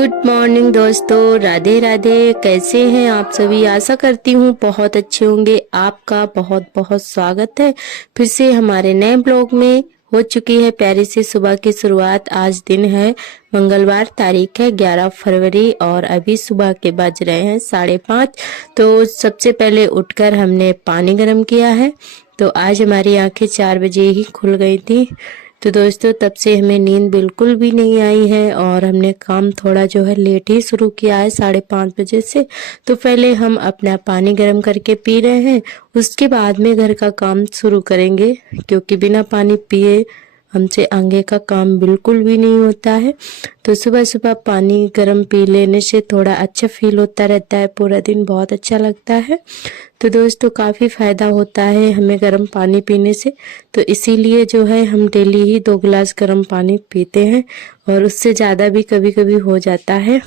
Good morning दोस्तों, राधे राधे। कैसे हैं आप सभी? आशा करती हूँ बहुत अच्छे होंगे। आपका बहुत बहुत स्वागत है फिर से हमारे नए ब्लॉग में। हो चुकी है प्यारी सी सुबह की शुरुआत। आज दिन है मंगलवार, तारीख है 11 फरवरी और अभी सुबह के बज रहे हैं 5:30। तो सबसे पहले उठकर हमने पानी गर्म किया है। तो आज हमारी आंखें 4 बजे ही खुल गई थी। तो दोस्तों तब से हमें नींद बिल्कुल भी नहीं आई है और हमने काम थोड़ा जो है लेट ही शुरू किया है 5:30 बजे से। तो पहले हम अपना पानी गर्म करके पी रहे हैं, उसके बाद में घर का काम शुरू करेंगे, क्योंकि बिना पानी पिए हमसे आगे का काम बिल्कुल भी नहीं होता है। तो सुबह सुबह पानी गर्म पी लेने से थोड़ा अच्छा फील होता रहता है, पूरा दिन बहुत अच्छा लगता है। तो दोस्तों काफ़ी फ़ायदा होता है हमें गर्म पानी पीने से। तो इसीलिए जो है हम डेली ही 2 गिलास गर्म पानी पीते हैं और उससे ज़्यादा भी कभी कभी हो जाता है।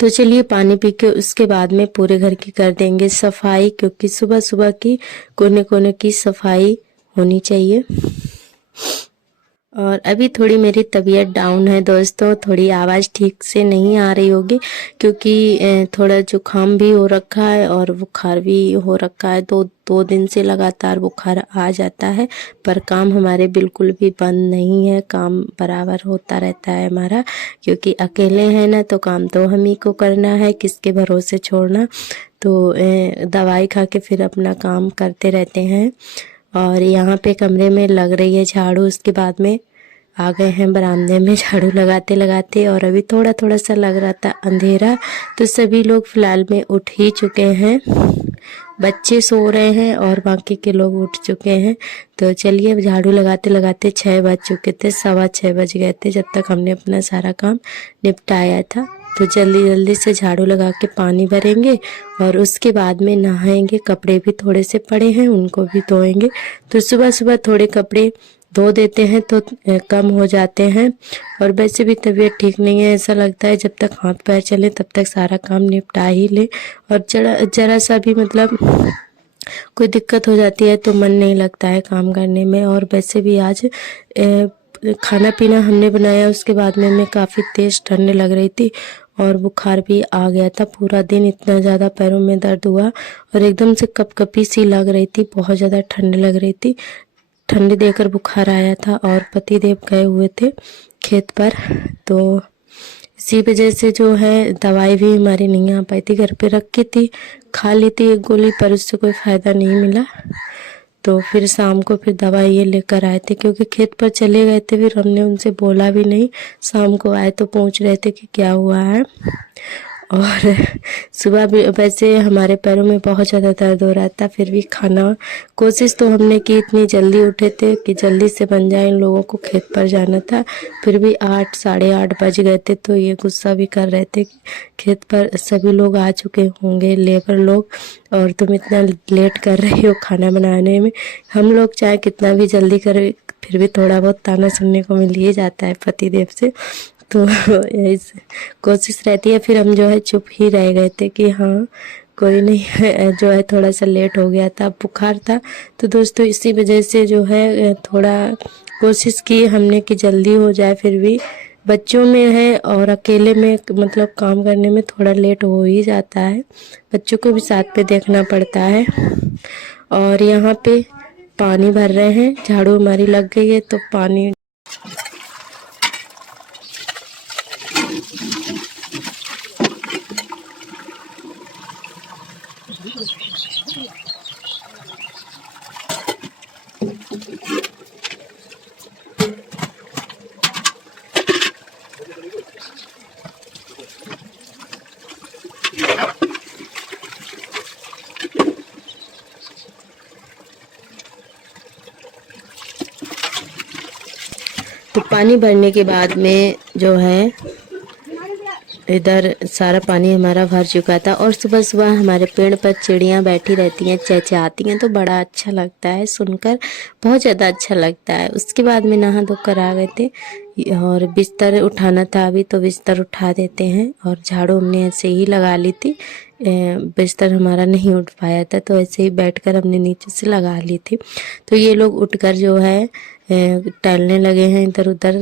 तो चलिए पानी पी के उसके बाद में पूरे घर की कर देंगे सफाई, क्योंकि सुबह सुबह की कोने कोने की सफाई होनी चाहिए। और अभी थोड़ी मेरी तबीयत डाउन है दोस्तों, थोड़ी आवाज़ ठीक से नहीं आ रही होगी, क्योंकि थोड़ा जुकाम भी हो रखा है और बुखार भी हो रखा है। दो दिन से लगातार बुखार आ जाता है, पर काम हमारे बिल्कुल भी बंद नहीं है, काम बराबर होता रहता है हमारा, क्योंकि अकेले हैं ना, तो काम तो हम ही को करना है, किसके भरोसे छोड़ना। तो दवाई खा के फिर अपना काम करते रहते हैं। और यहाँ पे कमरे में लग रही है झाड़ू, उसके बाद में आ गए हैं बरामदे में झाड़ू लगाते लगाते। और अभी थोड़ा थोड़ा सा लग रहा था अंधेरा, तो सभी लोग फिलहाल में उठ ही चुके हैं, बच्चे सो रहे हैं और बाकी के लोग उठ चुके हैं। तो चलिए झाड़ू लगाते लगाते 6 बज चुके थे, 6:15 बज गए थे जब तक हमने अपना सारा काम निपटाया था। तो जल्दी जल्दी से झाड़ू लगा के पानी भरेंगे और उसके बाद में नहाएंगे। कपड़े भी थोड़े से पड़े हैं, उनको भी धोएंगे। तो सुबह सुबह थोड़े कपड़े धो देते हैं तो कम हो जाते हैं। और वैसे भी तबीयत ठीक नहीं है, ऐसा लगता है जब तक हाथ पैर चले तब तक सारा काम निपटा ही ले। और जरा सा भी मतलब कोई दिक्कत हो जाती है तो मन नहीं लगता है काम करने में। और वैसे भी आज खाना पीना हमने बनाया, उसके बाद में हमें काफ़ी तेज़ ठंड लग रही थी और बुखार भी आ गया था। पूरा दिन इतना ज़्यादा पैरों में दर्द हुआ और एकदम से कपकपी सी लग रही थी, बहुत ज़्यादा ठंड लग रही थी। ठंडी देकर बुखार आया था और पति देव गए हुए थे खेत पर, तो इसी वजह से जो है दवाई भी हमारी नहीं आ पाई थी। घर पे रखी थी, खा ली थी 1 गोली, पर उससे कोई फ़ायदा नहीं मिला। तो फिर शाम को फिर दवाई ये लेकर आए थे, क्योंकि खेत पर चले गए थे, फिर हमने उनसे बोला भी नहीं। शाम को आए तो पूछ रहे थे कि क्या हुआ है। और सुबह भी वैसे हमारे पैरों में बहुत ज़्यादा दर्द हो रहा था, फिर भी खाना कोशिश तो हमने की, इतनी जल्दी उठे थे कि जल्दी से बन जाए, इन लोगों को खेत पर जाना था। फिर भी 8 8:30 बज गए थे। तो ये गुस्सा भी कर रहे थे कि खेत पर सभी लोग आ चुके होंगे, लेबर लोग, और तुम इतना लेट कर रही हो खाना बनाने में। हम लोग चाहे कितना भी जल्दी करें, फिर भी थोड़ा बहुत ताना सुनने को मिल ही जाता है पतिदेव से। तो यही कोशिश रहती है। फिर हम जो है चुप ही रह गए थे कि हाँ कोई नहीं है, जो है थोड़ा सा लेट हो गया था, बुखार था। तो दोस्तों इसी वजह से जो है थोड़ा कोशिश की हमने कि जल्दी हो जाए, फिर भी बच्चों में है और अकेले में मतलब काम करने में थोड़ा लेट हो ही जाता है, बच्चों को भी साथ पे देखना पड़ता है। और यहाँ पे पानी भर रहे हैं, झाड़ू हमारी लग गई है तो पानी तो पानी भरने के बाद में जो है इधर सारा पानी हमारा भर चुका था। और सुबह सुबह हमारे पेड़ पर चिड़ियाँ बैठी रहती हैं, चहचहाती हैं, तो बड़ा अच्छा लगता है सुनकर, बहुत ज़्यादा अच्छा लगता है। उसके बाद में नहा धोकर आ गए थे और बिस्तर उठाना था अभी, तो बिस्तर उठा देते हैं। और झाड़ू हमने ऐसे ही लगा ली थी, बिस्तर हमारा नहीं उठ पाया था, तो ऐसे ही बैठकर हमने नीचे से लगा ली थी। तो ये लोग उठकर जो है टहलने लगे हैं इधर उधर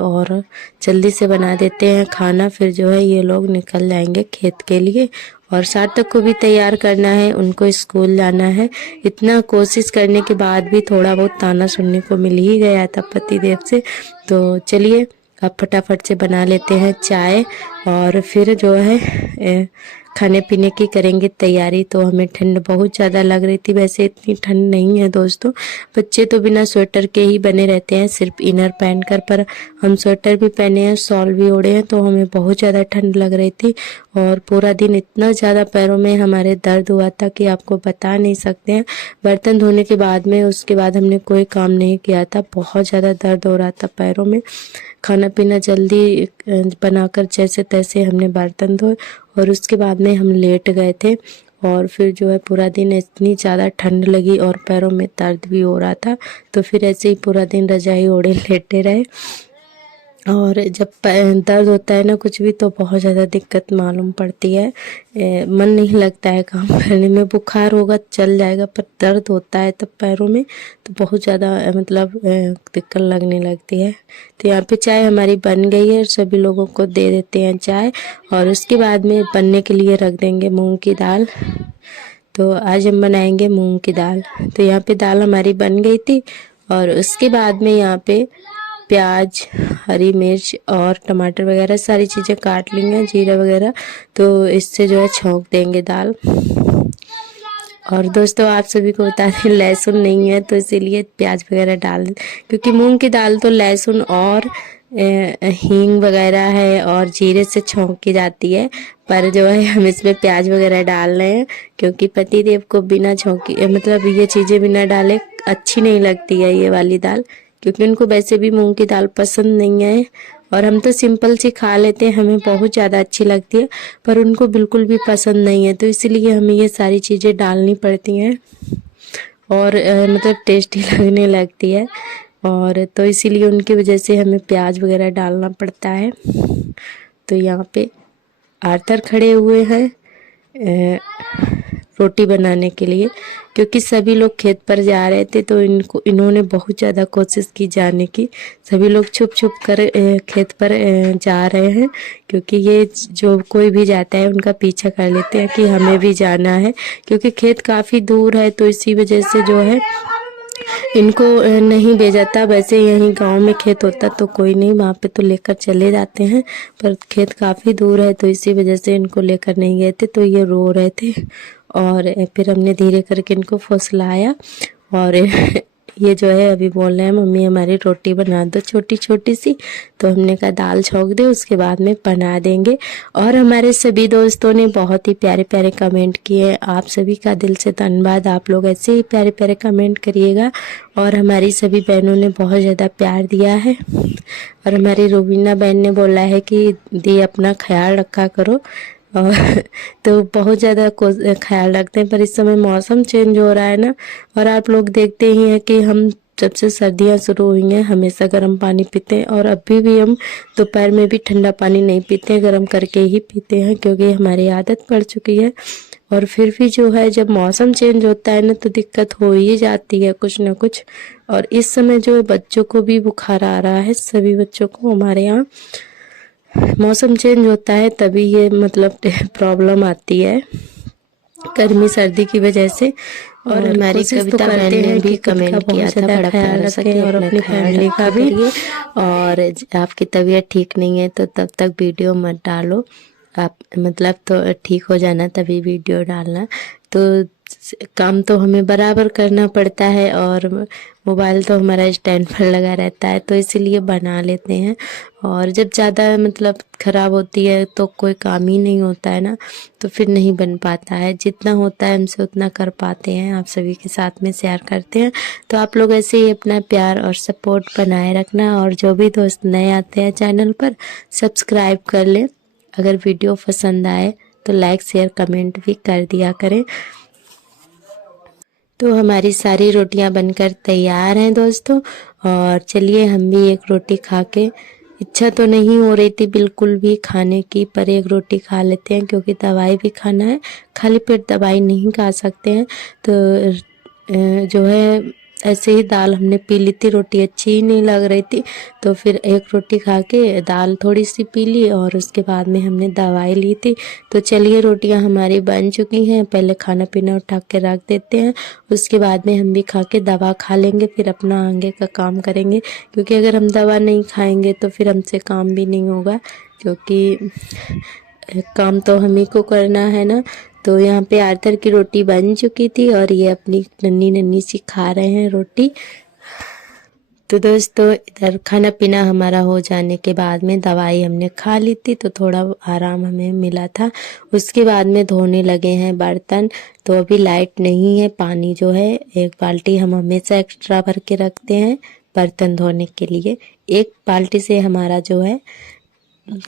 और जल्दी से बना देते हैं खाना, फिर जो है ये लोग निकल जाएंगे खेत के लिए। और सार्थक को भी तैयार करना है, उनको स्कूल जाना है। इतना कोशिश करने के बाद भी थोड़ा बहुत ताना सुनने को मिल ही गया था पतिदेव से। तो चलिए अब फटाफट से बना लेते हैं चाय और फिर जो है खाने पीने की करेंगे तैयारी। तो हमें ठंड बहुत ज़्यादा लग रही थी, वैसे इतनी ठंड नहीं है दोस्तों। बच्चे तो बिना स्वेटर के ही बने रहते हैं, सिर्फ इनर पहन कर, पर हम स्वेटर भी पहने हैं, शॉल भी ओढ़े हैं, तो हमें बहुत ज़्यादा ठंड लग रही थी। और पूरा दिन इतना ज़्यादा पैरों में हमारे दर्द हुआ था कि आपको बता नहीं सकते हैं। बर्तन धोने के बाद में उसके बाद हमने कोई काम नहीं किया था, बहुत ज़्यादा दर्द हो रहा था पैरों में। खाना पीना जल्दी बनाकर जैसे तैसे हमने बर्तन धोए और उसके बाद में हम लेट गए थे। और फिर जो है पूरा दिन इतनी ज़्यादा ठंड लगी और पैरों में दर्द भी हो रहा था, तो फिर ऐसे ही पूरा दिन रजाई ओढ़े लेटे रहे। और जब दर्द होता है ना कुछ भी, तो बहुत ज़्यादा दिक्कत मालूम पड़ती है। मन नहीं लगता है काम करने में। बुखार होगा चल जाएगा, पर दर्द होता है तब पैरों में तो बहुत ज़्यादा मतलब दिक्कत लगने लगती है। तो यहाँ पे चाय हमारी बन गई है, सभी लोगों को दे देते हैं चाय। और उसके बाद में बनने के लिए रख देंगे मूंग की दाल। तो आज हम बनाएंगे मूंग की दाल। तो यहाँ पे दाल हमारी बन गई थी और उसके बाद में यहाँ पे प्याज, हरी मिर्च और टमाटर वगैरह सारी चीज़ें काट ली हैं, जीरा वगैरह। तो इससे जो है छौंक देंगे दाल। और दोस्तों आप सभी को बता दें लहसुन नहीं है, तो इसीलिए प्याज वगैरह डाल, क्योंकि मूंग की दाल तो लहसुन और हींग वगैरह है और जीरे से छौंक की जाती है। पर जो है हम इसमें प्याज वगैरह डाल रहे हैं, क्योंकि पतिदेव को बिना छौंकी मतलब ये चीज़ें बिना डाले अच्छी नहीं लगती है ये वाली दाल, क्योंकि उनको वैसे भी मूंग की दाल पसंद नहीं है। और हम तो सिंपल सी खा लेते हैं, हमें बहुत ज़्यादा अच्छी लगती है, पर उनको बिल्कुल भी पसंद नहीं है। तो इसीलिए हमें ये सारी चीज़ें डालनी पड़ती हैं और मतलब टेस्टी लगने लगती है। और तो इसीलिए उनकी वजह से हमें प्याज वगैरह डालना पड़ता है। तो यहाँ पे आर्थर खड़े हुए हैं रोटी बनाने के लिए, क्योंकि सभी लोग खेत पर जा रहे थे, तो इन्होंने बहुत ज़्यादा कोशिश की जाने की। सभी लोग छुप छुप कर खेत पर जा रहे हैं, क्योंकि ये जो कोई भी जाता है उनका पीछा कर लेते हैं कि हमें भी जाना है, क्योंकि खेत काफ़ी दूर है। तो इसी वजह से जो है इनको नहीं भेजा था। वैसे यहीं गांव में खेत होता तो कोई नहीं, वहाँ पे तो लेकर चले जाते हैं, पर खेत काफ़ी दूर है, तो इसी वजह से इनको लेकर नहीं गए थे। तो ये रो रहे थे और फिर हमने धीरे करके इनको फुसलाया। और ये जो है अभी बोल रहे हैं मम्मी हमारी रोटी बना दो छोटी छोटी सी। तो हमने कहा दाल छौंक दे, उसके बाद में बना देंगे। और हमारे सभी दोस्तों ने बहुत ही प्यारे प्यारे कमेंट किए, आप सभी का दिल से धन्यवाद। आप लोग ऐसे ही प्यारे प्यारे कमेंट करिएगा। और हमारी सभी बहनों ने बहुत ज़्यादा प्यार दिया है। और हमारी रूबीना बहन ने बोला है कि दी अपना ख्याल रखा करो। और तो बहुत ज़्यादा ख्याल रखते हैं, पर इस समय मौसम चेंज हो रहा है ना, और आप लोग देखते ही हैं कि हम जब से सर्दियाँ शुरू हुई हैं हमेशा गर्म पानी पीते हैं, और अभी भी हम दोपहर में भी ठंडा पानी नहीं पीते हैं, गर्म करके ही पीते हैं, क्योंकि हमारी आदत पड़ चुकी है। और फिर भी जो है जब मौसम चेंज होता है ना, तो दिक्कत हो ही जाती है कुछ ना कुछ। और इस समय जो बच्चों को भी बुखार आ रहा है, सभी बच्चों को हमारे यहाँ मौसम चेंज होता है तभी ये मतलब प्रॉब्लम आती है, गर्मी सर्दी की वजह से। और हमारी कविता बहन ने भी कमेंट किया था बड़ा प्यारा सा कि और अपनी फैमिली का भी। और आपकी तबीयत ठीक नहीं है तो तब तक वीडियो मत डालो, आप मतलब तो ठीक हो जाना तभी वीडियो डालना। तो काम तो हमें बराबर करना पड़ता है, और मोबाइल तो हमारा स्टैंड पर लगा रहता है, तो इसीलिए बना लेते हैं। और जब ज़्यादा मतलब ख़राब होती है तो कोई काम ही नहीं होता है ना, तो फिर नहीं बन पाता है। जितना होता है हमसे उतना कर पाते हैं, आप सभी के साथ में शेयर करते हैं। तो आप लोग ऐसे ही अपना प्यार और सपोर्ट बनाए रखना, और जो भी दोस्त नए आते हैं चैनल पर सब्सक्राइब कर लें। अगर वीडियो पसंद आए तो लाइक शेयर कमेंट भी कर दिया करें। तो हमारी सारी रोटियां बनकर तैयार हैं दोस्तों, और चलिए हम भी एक रोटी खा के, इच्छा तो नहीं हो रही थी बिल्कुल भी खाने की, पर एक रोटी खा लेते हैं, क्योंकि दवाई भी खाना है, खाली पेट दवाई नहीं खा सकते हैं। तो जो है ऐसे ही दाल हमने पी ली थी, रोटी अच्छी ही नहीं लग रही थी, तो फिर एक रोटी खा के दाल थोड़ी सी पी ली और उसके बाद में हमने दवाई ली थी। तो चलिए रोटियां हमारी बन चुकी हैं, पहले खाना पीना उठा के रख देते हैं, उसके बाद में हम भी खा के दवा खा लेंगे, फिर अपना आगे का काम करेंगे, क्योंकि अगर हम दवा नहीं खाएंगे तो फिर हमसे काम भी नहीं होगा, क्योंकि काम तो हम ही को करना है ना। तो यहाँ पे आर्थर की रोटी बन चुकी थी और ये अपनी नन्ही नन्ही सी खा रहे हैं रोटी। तो दोस्तों इधर खाना पीना हमारा हो जाने के बाद में दवाई हमने खा ली थी, तो थोड़ा आराम हमें मिला था। उसके बाद में धोने लगे हैं बर्तन। तो अभी लाइट नहीं है, पानी जो है एक बाल्टी हम हमेशा एक्स्ट्रा भर के रखते हैं बर्तन धोने के लिए। एक बाल्टी से हमारा जो है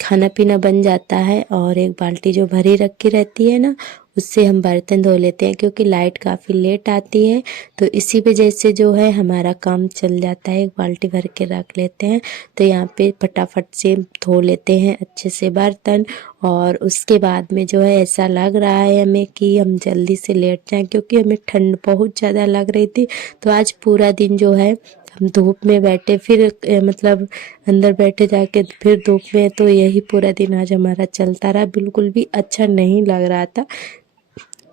खाना पीना बन जाता है, और एक बाल्टी जो भरी रखी रहती है ना, उससे हम बर्तन धो लेते हैं, क्योंकि लाइट काफ़ी लेट आती है, तो इसी वजह से जो है हमारा काम चल जाता है। एक बाल्टी भर के रख लेते हैं, तो यहाँ पे फटाफट से धो लेते हैं अच्छे से बर्तन। और उसके बाद में जो है ऐसा लग रहा है हमें कि हम जल्दी से लेट जाएं, क्योंकि हमें ठंड बहुत ज़्यादा लग रही थी। तो आज पूरा दिन जो है हम धूप में बैठे, फिर मतलब अंदर बैठे जाके फिर धूप में, तो यही पूरा दिन आज हमारा चलता रहा। बिल्कुल भी अच्छा नहीं लग रहा था,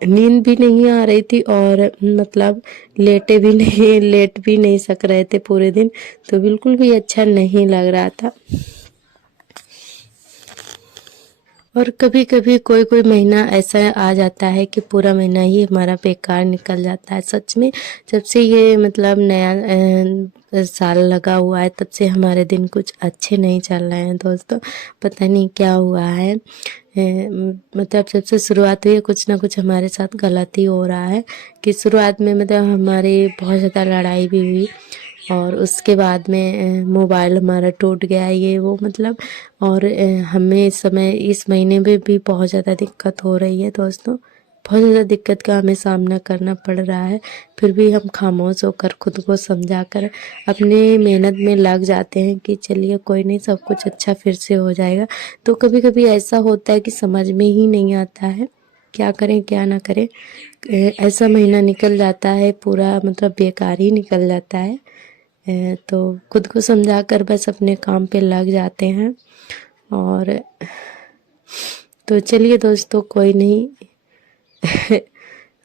नींद भी नहीं आ रही थी, और मतलब लेट भी नहीं सक रहे थे पूरे दिन, तो बिल्कुल भी अच्छा नहीं लग रहा था। और कभी कभी कोई कोई महीना ऐसा आ जाता है कि पूरा महीना ही हमारा बेकार निकल जाता है। सच में जब से ये मतलब नया साल लगा हुआ है, तब से हमारे दिन कुछ अच्छे नहीं चल रहे हैं दोस्तों। पता नहीं क्या हुआ है, मतलब जब से शुरुआत हुई है कुछ ना कुछ हमारे साथ गलत ही हो रहा है। कि शुरुआत में मतलब हमारी बहुत ज़्यादा लड़ाई भी हुई, और उसके बाद में मोबाइल हमारा टूट गया, ये वो मतलब। और हमें इस महीने में भी बहुत ज़्यादा दिक्कत हो रही है दोस्तों। बहुत ज़्यादा दिक्कत का हमें सामना करना पड़ रहा है, फिर भी हम खामोश होकर खुद को समझा कर अपने मेहनत में लग जाते हैं कि चलिए कोई नहीं, सब कुछ अच्छा फिर से हो जाएगा। तो कभी कभी ऐसा होता है कि समझ में ही नहीं आता है क्या करें क्या ना करें। ऐसा महीना निकल जाता है पूरा, मतलब बेकार ही निकल जाता है। तो खुद को समझा कर बस अपने काम पे लग जाते हैं। और तो चलिए दोस्तों कोई नहीं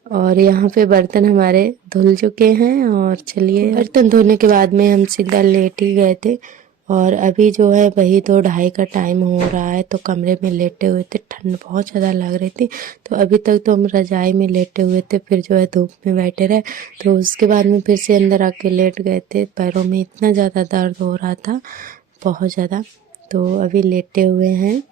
और यहाँ पे बर्तन हमारे धुल चुके हैं, और चलिए बर्तन धोने के बाद में हम सीधा लेट ही गए थे। और अभी जो है वही 2-2:30 का टाइम हो रहा है, तो कमरे में लेटे हुए थे, ठंड बहुत ज़्यादा लग रही थी। तो अभी तक तो हम रजाई में लेटे हुए थे, फिर जो है धूप में बैठे रहे, तो उसके बाद में फिर से अंदर आके लेट गए थे। पैरों में इतना ज़्यादा दर्द हो रहा था, बहुत ज़्यादा। तो अभी लेटे हुए हैं।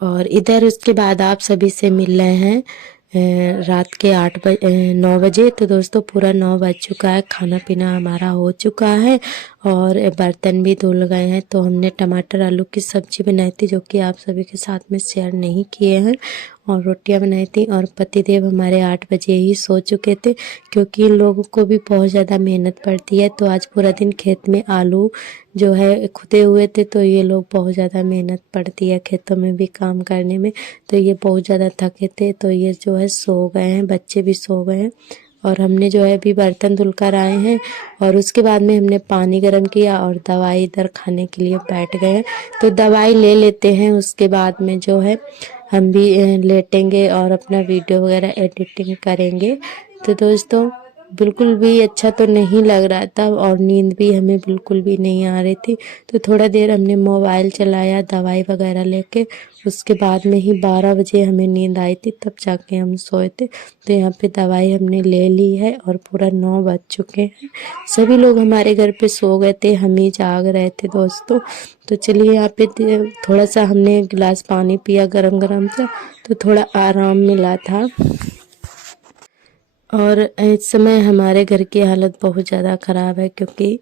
और इधर उसके बाद आप सभी से मिल रहे हैं रात के 9 बजे। तो दोस्तों पूरा 9 बज चुका है, खाना पीना हमारा हो चुका है, और बर्तन भी धुल गए हैं। तो हमने टमाटर आलू की सब्जी बनाई थी, जो कि आप सभी के साथ में शेयर नहीं किए हैं, और रोटियां बनाई थी। और पतिदेव हमारे 8 बजे ही सो चुके थे, क्योंकि इन लोगों को भी बहुत ज़्यादा मेहनत पड़ती है। तो आज पूरा दिन खेत में आलू जो है खुदे हुए थे, तो ये लोग बहुत ज़्यादा मेहनत पड़ती है खेतों में भी काम करने में। तो ये बहुत ज़्यादा थके थे, तो ये जो है सो गए हैं, बच्चे भी सो गए हैं। और हमने जो है अभी बर्तन धुल कर आए हैं, और उसके बाद में हमने पानी गर्म किया और दवाई इधर खाने के लिए बैठ गए हैं। तो दवाई ले लेते हैं, उसके बाद में जो है हम भी लेटेंगे और अपना वीडियो वगैरह एडिटिंग करेंगे। तो दोस्तों बिल्कुल भी अच्छा तो नहीं लग रहा था, और नींद भी हमें बिल्कुल भी नहीं आ रही थी। तो थोड़ा देर हमने मोबाइल चलाया दवाई वगैरह लेके, उसके बाद में ही 12 बजे हमें नींद आई थी, तब जाके हम सोए थे। तो यहाँ पे दवाई हमने ले ली है, और पूरा 9 बज चुके हैं। सभी लोग हमारे घर पे सो गए थे, हम ही जाग रहे थे दोस्तों। तो चलिए यहाँ पे थोड़ा सा हमने गिलास पानी पिया गरम गरम सा, तो थोड़ा आराम मिला था। और इस समय हमारे घर की हालत बहुत ज़्यादा ख़राब है, क्योंकि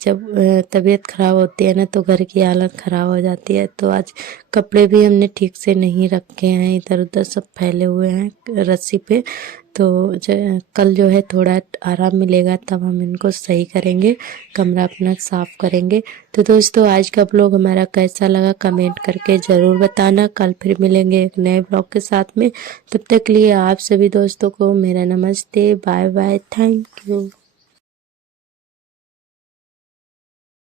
जब तबीयत ख़राब होती है ना, तो घर की हालत ख़राब हो जाती है। तो आज कपड़े भी हमने ठीक से नहीं रखे हैं, इधर उधर सब फैले हुए हैं रस्सी पे। कल जो है थोड़ा आराम मिलेगा, तब हम इनको सही करेंगे, कमरा अपना साफ करेंगे। तो दोस्तों आज का ब्लॉग हमारा कैसा लगा कमेंट करके ज़रूर बताना। कल फिर मिलेंगे एक नए ब्लॉग के साथ में। तब तक के लिए आप सभी दोस्तों को मेरा नमस्ते, बाय बाय, थैंक यू।